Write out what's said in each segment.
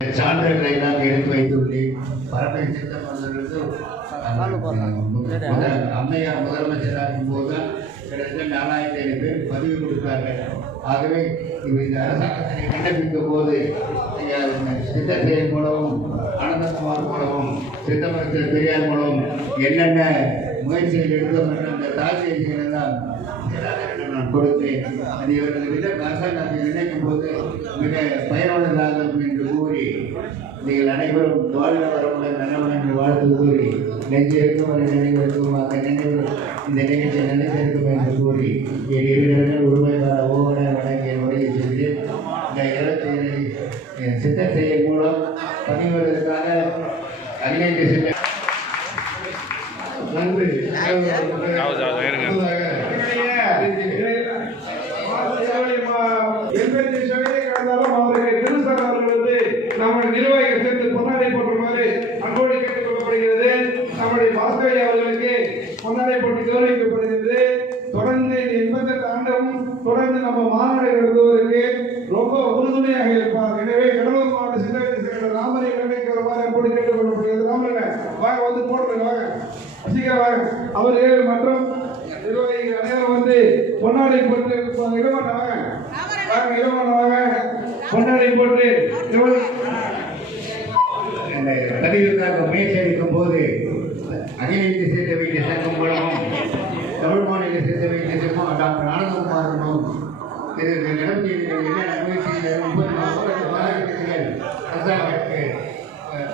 சான்றுகளை எல்லாம் எடுத்து வைத்துள்ளேன். பரம்பரை சித்தமர்களுக்கு அம்மையார் முதலமைச்சராக போது கிட்டத்தட்ட 4000 பேர் பதிவு கொடுத்தார்கள். ஆகவே இந்த அரசாங்கத்தினை விண்ணப்பிக்கும் போது சித்தப்பெயர் மூலமும் ஆனந்தகுமார் மூலமும் சித்தமரத்தில் பெரியார் மூலமும் என்னென்ன முயற்சிகள் எடுத்தோம் என்ற அந்த தாழ்ச்சிகளை எல்லாம் நான் கொடுத்தேன். அது இவர்கள் அரசாங்கத்தை நினைக்கும் போது மிக பயனுள்ளதாக என்று கூறி நீங்கள் அனைவரும் வாழ்க வரமுடன் நலமுடன் என்று வாழ்த்து கூறி நெஞ்சிருக்கும் ஒரு நினைவிருக்கும் அந்த நினைவு இந்த நிகழ்ச்சியை நினைத்திருக்கும் என்று கூறி என் இளைஞர்கள் உரிமை வர ஓவர வழங்கிய முறையை செய்து இந்த 27 சித்த செயல் மூலம் பதிவுவதற்காக அகிலேந்திய சித்த நன்றி. நம்முடைய நிர்வாகிகள் சேர்ந்து பொன்னாடை போட்டுமாறு அன்போடு கேட்டுக் கொள்ளப்படுகிறது. நம்முடைய பாஸ்கரி அவர்களுக்கு பொன்னாடை போட்டு கௌரவிக்கப்படுகிறது. தொடர்ந்து 88 ஆண்டும் தொடர்ந்து நம்ம மாநாடு நடத்துவதற்கு ரொம்ப உறுதுணையாக இருப்பார். எனவே கடலூர் மாவட்ட சிந்தனை செயலர் ராமரை வருமாறு அன்போடு கேட்டுக் கொள்ளப்படுகிறது. ராமரே வாங்க, வந்து போடுறது வாங்க, சீக்கிரம் வாங்க. அவர்கள் மற்றும் நிர்வாகிகள் அனைவரும் வந்து பொன்னாடை போட்டு இடமாட்ட வாங்க, இடமாட்ட வாங்க, பொன்னாடை போட்டு பதிவுக்காக முயற்சி அளிக்கும் போது அகில இந்திய சித்த வைத்திய சங்கம் மூலமும் தமிழ் மாநில சித்த வைத்திய சங்கம் டாக்டர் ஆனந்தகுமாரனும் நடத்தி என்னென்ன முயற்சிகள் அரசாங்கத்துக்கு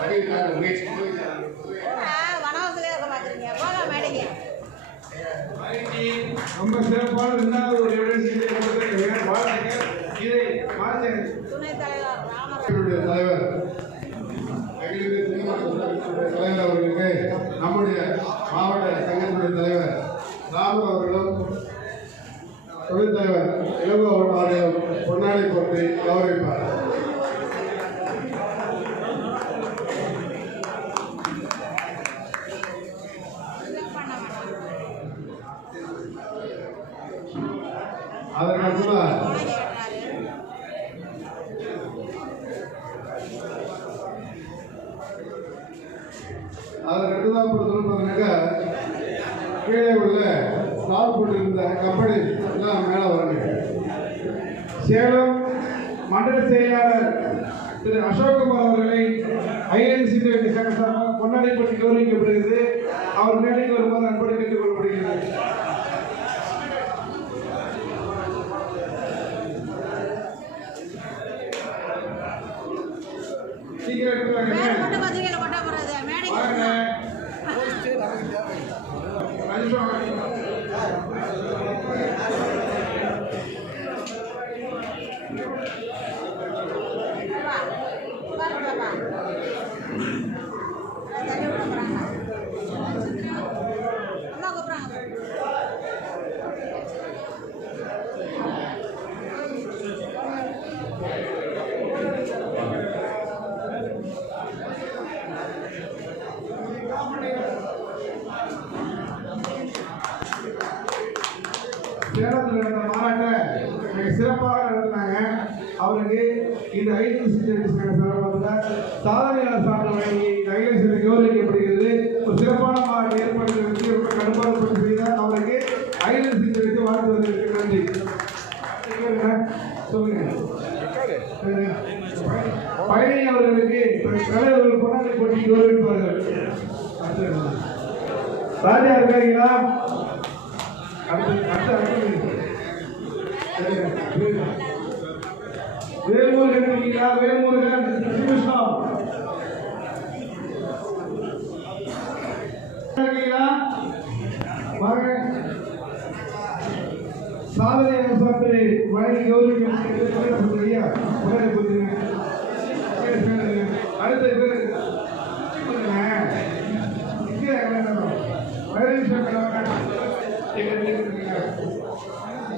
பதிவுக்காக முயற்சி ரொம்ப சிறப்பான இரண்டாவது ஒரு தலைவர் தலைவர் அவர்களுக்கு நம்முடைய மாவட்ட சங்கத்தினுடைய தலைவர் ராமு அவர்களும் தொழில் தலைவர் இளங்கோ அவர்களும் பொன்னாடை போட்டு கௌரவிப்பார். அதற்கடுத்ததான் சொல்லுறதுனாக்க கீழே உள்ள ஸ்டால் போட்டிருந்த கம்பெனி எல்லாம் மேலே வரணும். சேலம் மண்டல செயலாளர் திரு அசோக்குமார் அவர்களை ஐஎன்சி பொன்னாடை பற்றி கௌரவிக்கப்படுகிறது. அவர் மேடைக்கு வருமாறு அன்போடு கேட்டுக் கொள்ளப்படுகிறது. சேலத்தில் நடந்த மாநாட்டை மிக சிறப்பாக நடத்தினாங்க. அவருக்கு இந்த ஐடிசி சாதனையாளர் சான்று வழங்கி நகைகளை கௌரவிக்கப்படுகிறது. ஒரு சிறப்பான மாநாட்டை ஏற்படுத்துவதற்கு ரொம்ப கடுப்பாடு செய்தார். அவருக்கு ஐடிசி வைத்து வாழ்த்து வந்திருக்கு. நன்றி. சொல்லுங்க. பழனி அவர்களுக்கு தலைவர்கள் பொன்னாடை போட்டி கௌரவிப்பார்கள். ராஜா இருக்காங்களா? வேல்முருகன் இருக்கீங்களா? வேல்முருகன் இருக்கீங்களா? சாதனை சான்று வழங்கி கௌரவிக்க அடுத்த பேர்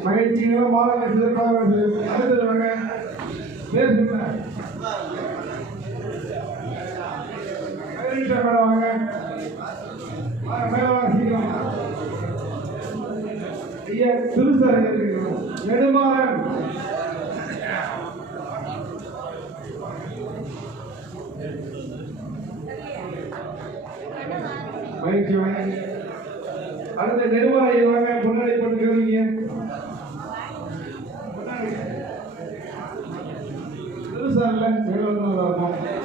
மகிழ்ச்சியாக மாணவ சிறப்பாக அடுத்தது வாங்க பேசுங்க. வாங்க மேலவாசிக்கலாம். ஐயா திருசாரி நெடுமாறன் மகிழ்ச்சி வாங்க. அடுத்த நிர்வாகி வாங்க, முன்னாடி பண்ணுறீங்க. புதுசாக இல்லை, 70 வருஷம்.